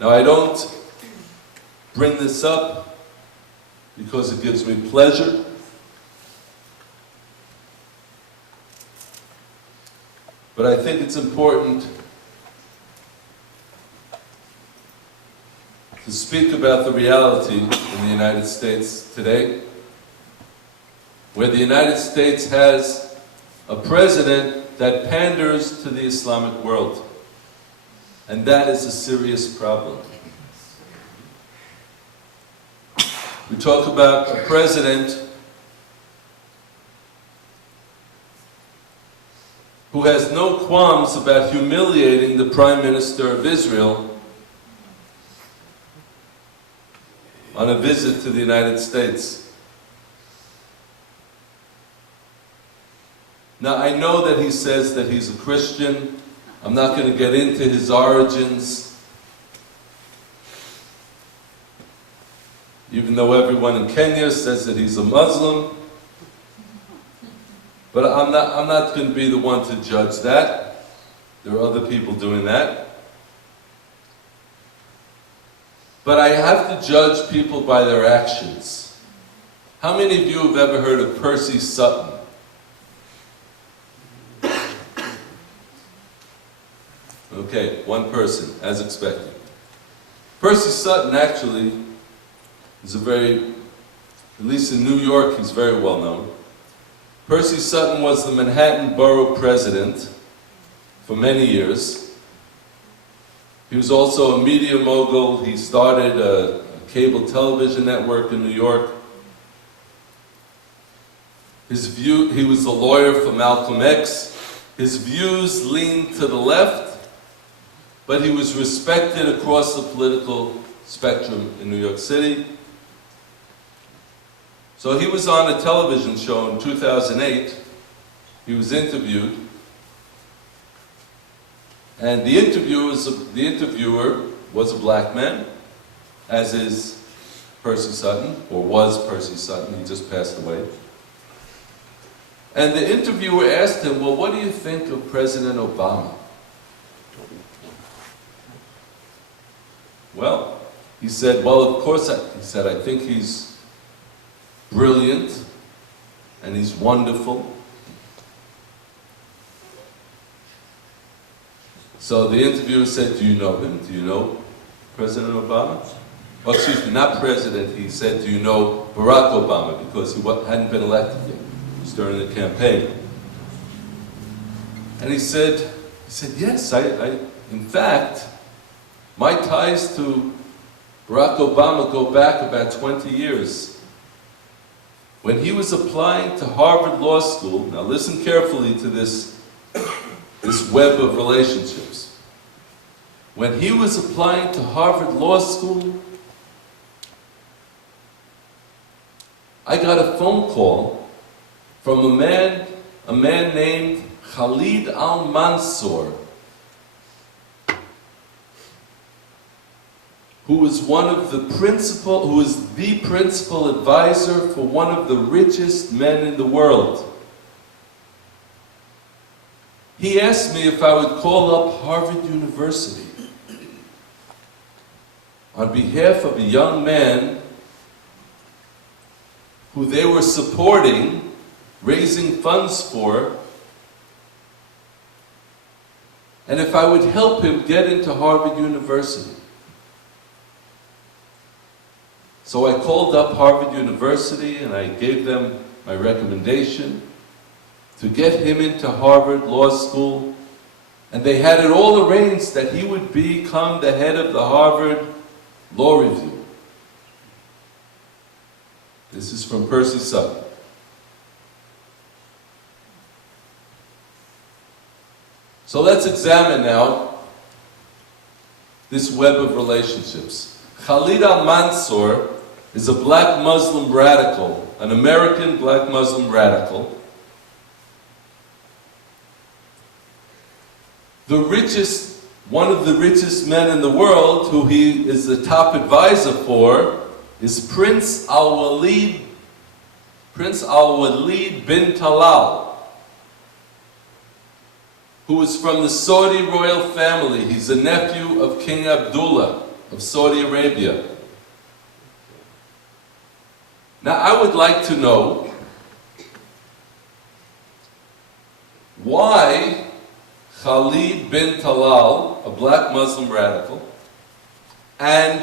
Now I don't bring this up because it gives me pleasure. But I think it's important to speak about the reality in the United States today, where the United States has a president that panders to the Islamic world. And that is a serious problem. We talk about a president who has no qualms about humiliating the Prime Minister of Israel on a visit to the United States. Now, I know that he says that he's a Christian. I'm not going to get into his origins, even though everyone in Kenya says that he's a Muslim. But I'm not going to be the one to judge that. There are other people doing that. But I have to judge people by their actions. How many of you have ever heard of Percy Sutton? Okay, one person, as expected. Percy Sutton actually is at least in New York, he's very well known. Percy Sutton was the Manhattan Borough president for many years. He was also a media mogul. He started a cable television network in New York. He was a lawyer for Malcolm X. His views leaned to the left, but he was respected across the political spectrum in New York City. So he was on a television show in 2008. He was interviewed. And the interviewer was a black man, as is Percy Sutton, or was Percy Sutton. He just passed away. And the interviewer asked him, well, what do you think of President Obama? Well, he said, well, of course, I think he's brilliant, and he's wonderful. So the interviewer said, do you know him? Do you know President Obama? Oh, excuse me, not president. He said, do you know Barack Obama? Because he hadn't been elected yet. It was during the campaign. And he said, yes, in fact, my ties to Barack Obama go back about 20 years. When he was applying to Harvard Law School, now listen carefully to this web of relationships. When he was applying to Harvard Law School, I got a phone call from a man named Khalid al-Mansour, who was the principal advisor for one of the richest men in the world. He asked me if I would call up Harvard University on behalf of a young man who they were supporting, raising funds for, and if I would help him get into Harvard University. So I called up Harvard University and I gave them my recommendation to get him into Harvard Law School, and they had it all arranged that he would become the head of the Harvard Law Review. This is from Percy Sutton. So let's examine now this web of relationships. Khalid al-Mansour is a black Muslim radical, an American black Muslim radical. One of the richest men in the world, who he is the top advisor for, is Prince al-Walid bin Talal, who is from the Saudi royal family. He's a nephew of King Abdullah of Saudi Arabia. Now I would like to know why Khalid bin Talal, a black Muslim radical, and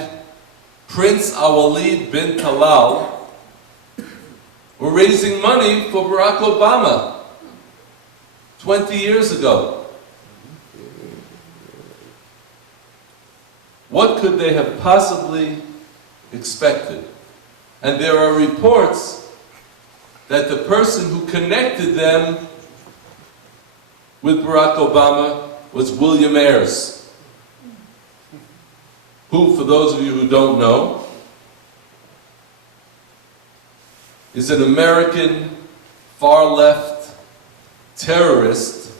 Prince Awalid bin Talal were raising money for Barack Obama 20 years ago. What could they have possibly expected? And there are reports that the person who connected them with Barack Obama was William Ayers, who, for those of you who don't know, is an American far-left terrorist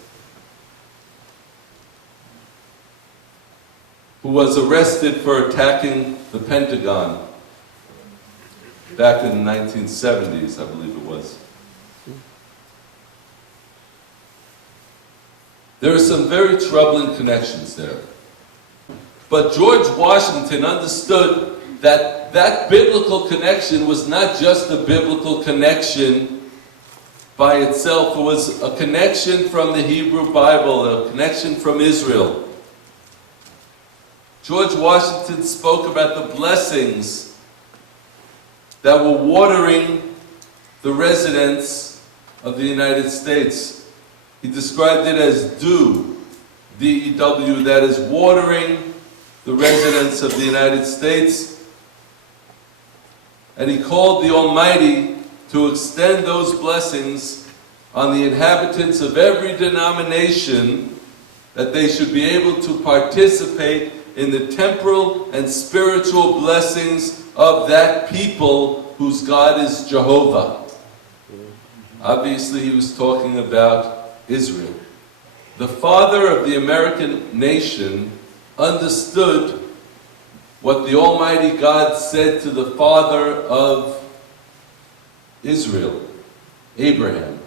who was arrested for attacking the Pentagon back in the 1970s, I believe it was. There are some very troubling connections there. But George Washington understood that that biblical connection was not just a biblical connection by itself. It was a connection from the Hebrew Bible, a connection from Israel. George Washington spoke about the blessings that were watering the residents of the United States. He described it as dew, D-E-W, that is watering the residents of the United States. And he called the Almighty to extend those blessings on the inhabitants of every denomination, that they should be able to participate in the temporal and spiritual blessings of that people whose God is Jehovah. Obviously, he was talking about Israel. The father of the American nation understood what the Almighty God said to the father of Israel, Abraham.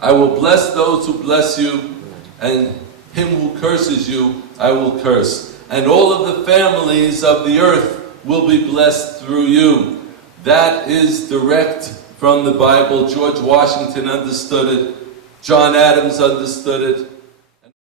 I will bless those who bless you, and him who curses you, I will curse. And all of the families of the earth will be blessed through you. That is direct from the Bible. George Washington understood it. John Adams understood it.